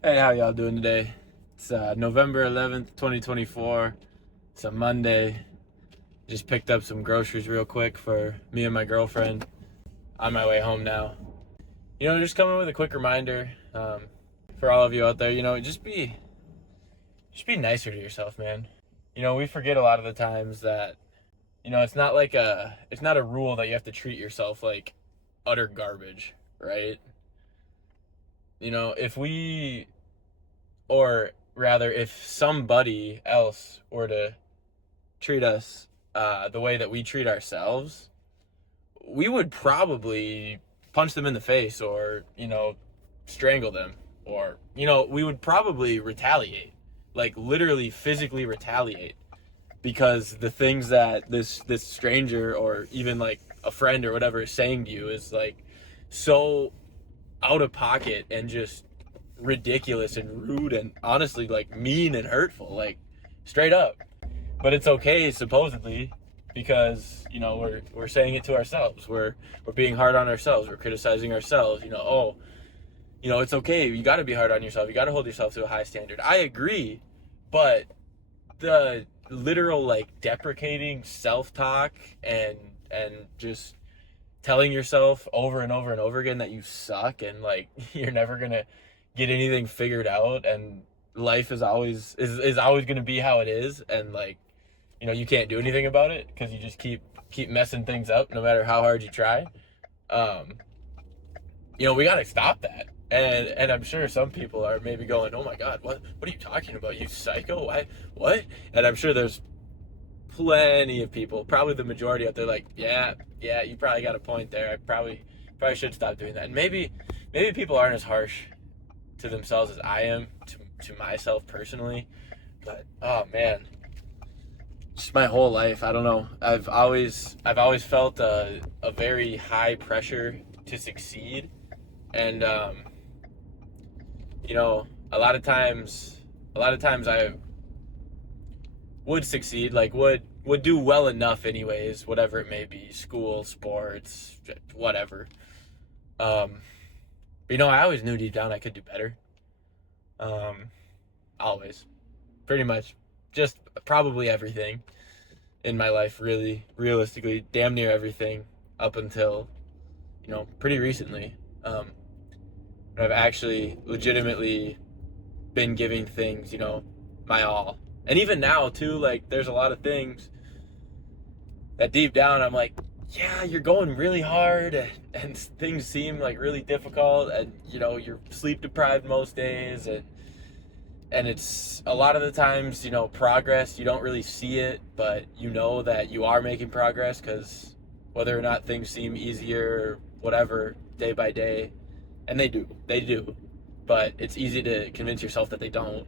Hey, how y'all doing today? It's November 11th, 2024. It's a Monday. Just picked up some groceries real quick for me and my girlfriend. On my way home now. Just coming with a quick reminder for all of you out there. Just be nicer to yourself, man. We forget a lot of the times that it's not a rule that you have to treat yourself like utter garbage, right? If we or rather if somebody else were to treat us the way that we treat ourselves, we would probably punch them in the face or, strangle them or, we would probably retaliate, like literally physically retaliate because the things that this stranger or even like a friend or whatever is saying to you is like so out of pocket and just ridiculous and rude and honestly like mean and hurtful, like straight up. But it's okay supposedly because we're saying it to ourselves. We're being hard on ourselves. We're criticizing ourselves. It's okay. You got to be hard on yourself. You got to hold yourself to a high standard. I agree, but the literal like deprecating self-talk and just telling yourself over and over and over again that you suck and like you're never gonna get anything figured out and life is always gonna be how it is and like you can't do anything about it because you just keep messing things up no matter how hard you try. um we got to stop that. And I'm sure some people are maybe going, oh my god, what are you talking about, you psycho? Why, what? And I'm sure there's plenty of people, probably the majority out there, like, yeah, you probably got a point there. I probably should stop doing that. And maybe people aren't as harsh to themselves as I am to myself personally. But oh man, just my whole life, I don't know. I've always felt a very high pressure to succeed, and you know, a lot of times I would succeed, like would do well enough anyways, whatever it may be, school, sports, whatever. Um, I always knew deep down I could do better. Um, always, pretty much, just probably everything in my life, really, realistically, damn near everything up until pretty recently. I've actually legitimately been giving things, my all. And even now too, like there's a lot of things that deep down I'm like, yeah, you're going really hard and things seem like really difficult and you're sleep deprived most days and it's a lot of the times, progress, you don't really see it, but you know that you are making progress because whether or not things seem easier or whatever day by day, and they do, but it's easy to convince yourself that they don't.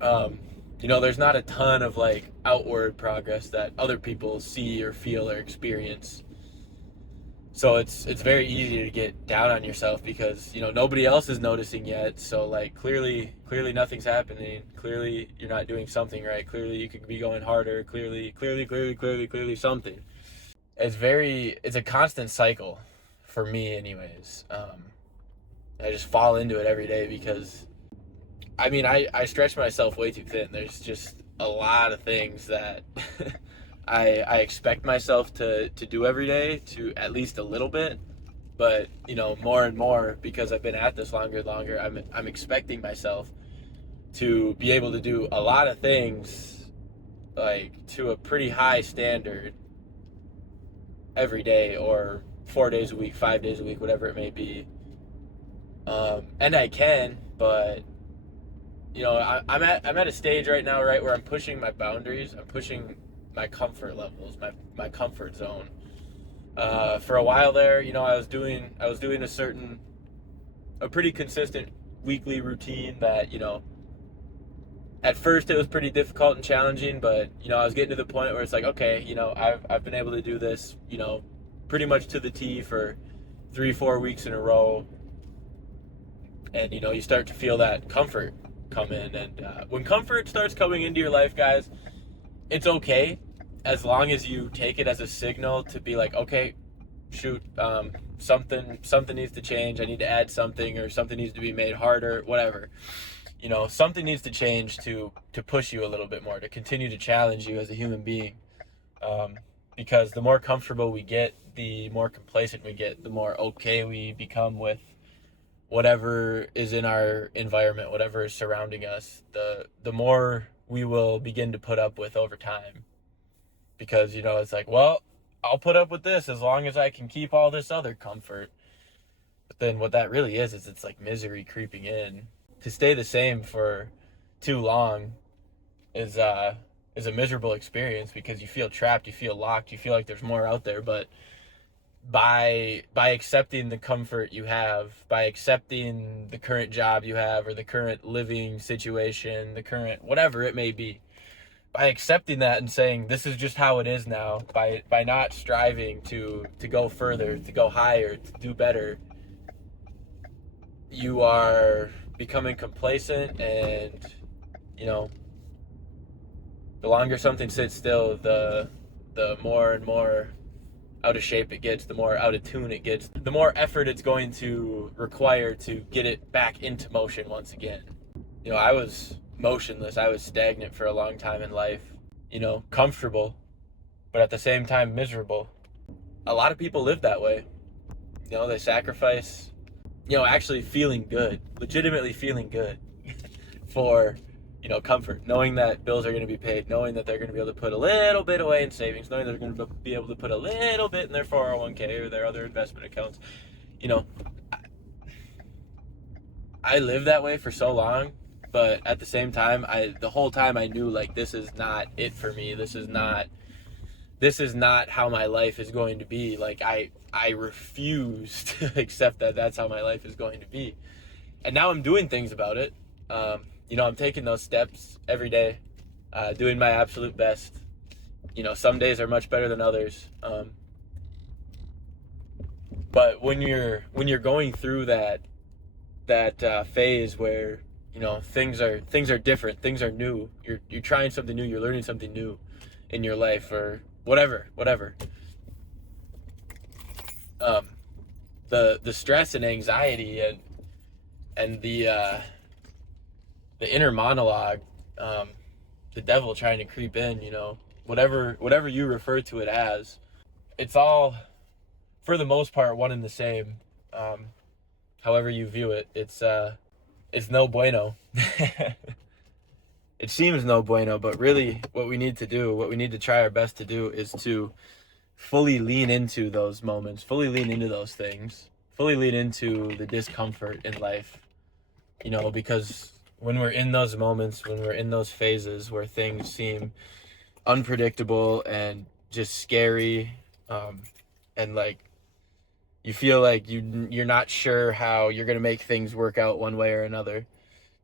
um, there's not a ton of like outward progress that other people see or feel or experience. So it's very easy to get down on yourself because nobody else is noticing yet. So like clearly nothing's happening. Clearly you're not doing something right. Clearly you could be going harder. Clearly something. It's a constant cycle for me, anyways. I just fall into it every day because I stretch myself way too thin. There's just a lot of things that I expect myself to do every day to at least a little bit, but more and more because I've been at this longer and longer. I'm expecting myself to be able to do a lot of things like to a pretty high standard every day or 4 days a week, 5 days a week, whatever it may be. And I can, but I'm at a stage right now, right, where I'm pushing my boundaries. I'm pushing my comfort levels, my comfort zone. For a while there, I was doing a pretty consistent weekly routine that at first it was pretty difficult and challenging, but I was getting to the point where it's like, okay, I've been able to do this, pretty much to the T for 3-4 weeks in a row, and you start to feel that comfort come in. And when comfort starts coming into your life, guys, it's okay as long as you take it as a signal to be like, okay, shoot, something needs to change. I need to add something, or something needs to be made harder, whatever. Something needs to change to push you a little bit more, to continue to challenge you as a human being. Um, because the more comfortable we get, the more complacent we get, the more okay we become with whatever is in our environment, whatever is surrounding us, the more we will begin to put up with over time. Because, it's like, well, I'll put up with this as long as I can keep all this other comfort. But then what that really is it's like misery creeping in. To stay the same for too long is a miserable experience, because you feel trapped, you feel locked, you feel like there's more out there. But by accepting the comfort you have, by accepting the current job you have, or the current living situation, the current whatever it may be, by accepting that and saying this is just how it is now, by not striving to go further, to go higher, to do better, you are becoming complacent. And the longer something sits still, the more and more out of shape it gets, the more out of tune it gets, the more effort it's going to require to get it back into motion once again. I was motionless, I was stagnant for a long time in life, comfortable, but at the same time miserable. A lot of people live that way. They sacrifice, actually feeling good, legitimately feeling good for comfort, knowing that bills are going to be paid, knowing that they're going to be able to put a little bit away in savings, knowing they're going to be able to put a little bit in their 401k or their other investment accounts. I lived that way for so long, but at the same time, the whole time I knew, like, this is not it for me. This is not how my life is going to be. Like, I refuse to accept that that's how my life is going to be. And now I'm doing things about it. I'm taking those steps every day, doing my absolute best. Some days are much better than others. But when you're going through that phase where things are different, things are new. You're trying something new. You're learning something new in your life, or whatever. The stress and anxiety and the inner monologue, the devil trying to creep in, whatever you refer to it as, it's all, for the most part, one and the same. However you view it, it's no bueno. It seems no bueno, but really what we need to try our best to do, is to fully lean into those moments, fully lean into those things, fully lean into the discomfort in life, because when we're in those moments, when we're in those phases where things seem unpredictable and just scary, and like you feel like you're not sure how you're going to make things work out one way or another,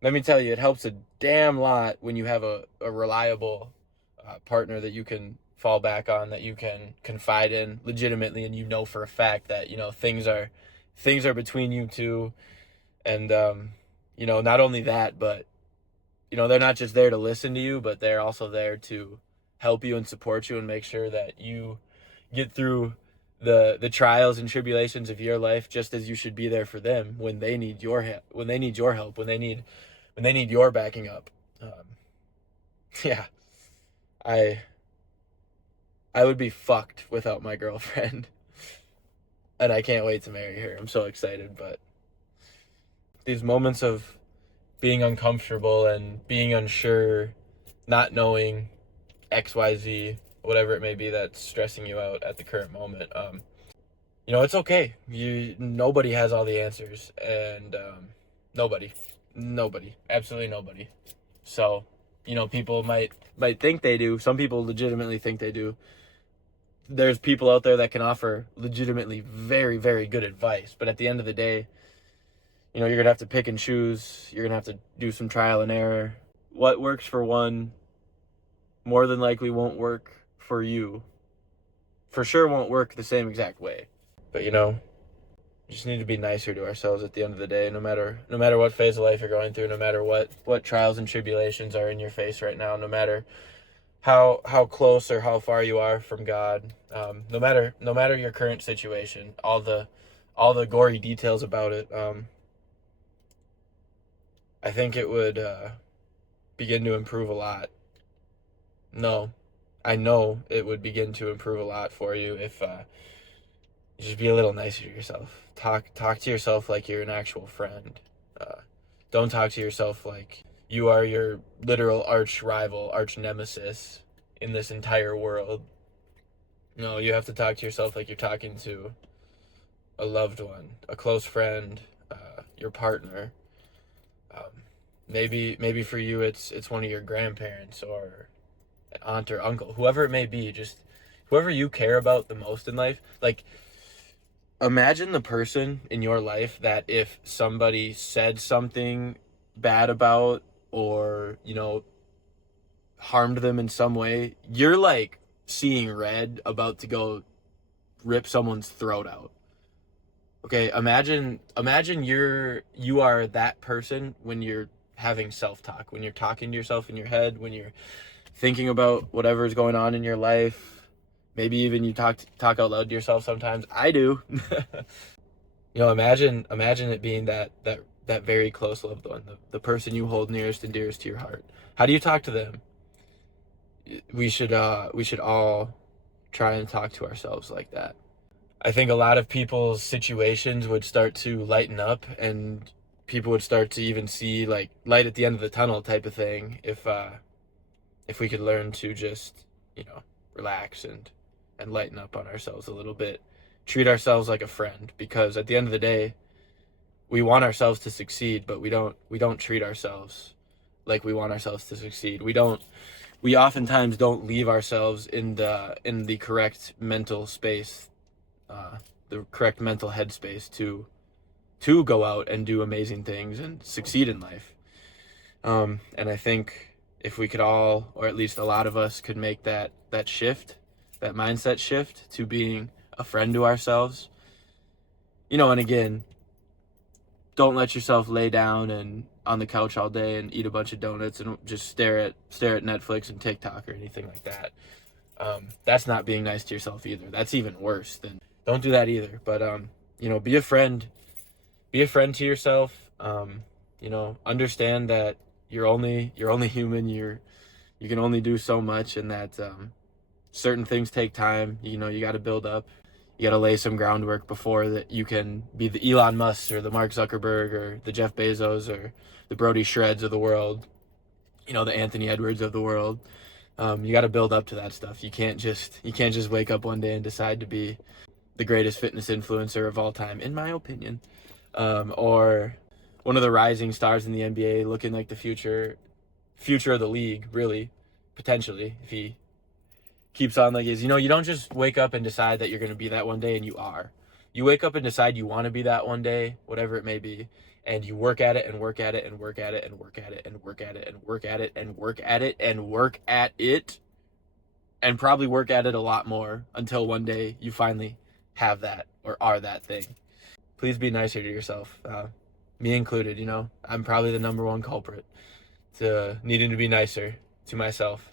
let me tell you, it helps a damn lot when you have a reliable partner that you can fall back on, that you can confide in legitimately, and for a fact that things are between you two. And not only that, but they're not just there to listen to you, but they're also there to help you and support you and make sure that you get through the trials and tribulations of your life, just as you should be there for them when they need your help, when they need your backing up. Yeah, I would be fucked without my girlfriend, and I can't wait to marry her. I'm so excited. But these moments of being uncomfortable and being unsure, not knowing XYZ, whatever it may be that's stressing you out at the current moment, it's okay. Nobody has all the answers, and nobody, absolutely nobody. So, people might think they do. Some people legitimately think they do. There's people out there that can offer legitimately very, very good advice, but at the end of the day, you're going to have to pick and choose. You're going to have to do some trial and error. What works for one more than likely won't work for you. For sure won't work the same exact way. But we just need to be nicer to ourselves at the end of the day, no matter what phase of life you're going through, no matter what trials and tribulations are in your face right now, no matter how close or how far you are from God. No matter your current situation, all the gory details about it. I think it would begin to improve a lot. No, I know it would begin to improve a lot for you if you just be a little nicer to yourself. Talk to yourself like you're an actual friend. Uh, don't talk to yourself like you are your literal arch rival, arch nemesis in this entire world. No, you have to talk to yourself like you're talking to a loved one, a close friend, your partner. Um, maybe for you it's one of your grandparents or an aunt or uncle, whoever it may be. Just whoever you care about the most in life. Like, imagine the person in your life that if somebody said something bad about, or harmed them in some way, you're like seeing red, about to go rip someone's throat out. Okay, imagine you are that person when you're having self-talk, when you're talking to yourself in your head, when you're thinking about whatever is going on in your life. Maybe even you talk out loud to yourself sometimes. I do. Imagine it being that very close loved one, the person you hold nearest and dearest to your heart. How do you talk to them? We should all try and talk to ourselves like that. I think a lot of people's situations would start to lighten up, and people would start to even see like light at the end of the tunnel type of thing if we could learn to just, relax and lighten up on ourselves a little bit. Treat ourselves like a friend, because at the end of the day, we want ourselves to succeed, but we don't treat ourselves like we want ourselves to succeed. We oftentimes don't leave ourselves in the correct mental space, the correct mental headspace to go out and do amazing things and succeed in life. And I think if we could all, or at least a lot of us, could make that shift, that mindset shift to being a friend to ourselves, and again, don't let yourself lay down and on the couch all day and eat a bunch of donuts and just stare at Netflix and TikTok or anything like that. That's not being nice to yourself either. That's even worse. Than don't do that either. But be a friend. Be a friend to yourself. Understand that you're only human. You can only do so much, and that certain things take time. You got to build up. You got to lay some groundwork before that you can be the Elon Musk or the Mark Zuckerberg or the Jeff Bezos or the Brody Shreds of the world. The Anthony Edwards of the world. You got to build up to that stuff. You can't just wake up one day and decide to be the greatest fitness influencer of all time, in my opinion, or one of the rising stars in the NBA, looking like the future of the league, really, potentially, if he keeps on like is. You don't just wake up and decide that you're going to be that one day, and you are. You wake up and decide you want to be that one day, whatever it may be, and you work at it and work at it and work at it and work at it and work at it and work at it and work at it and work at it and probably work at it a lot more until one day you finally have that or are that thing. Please be nicer to yourself, me included. I'm probably the number one culprit to needing to be nicer to myself.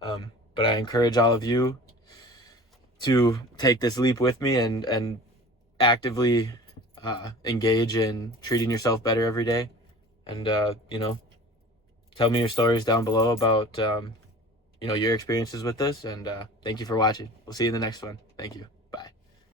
But I encourage all of you to take this leap with me and actively engage in treating yourself better every day. And, tell me your stories down below about, your experiences with this. And thank you for watching. We'll see you in the next one. Thank you.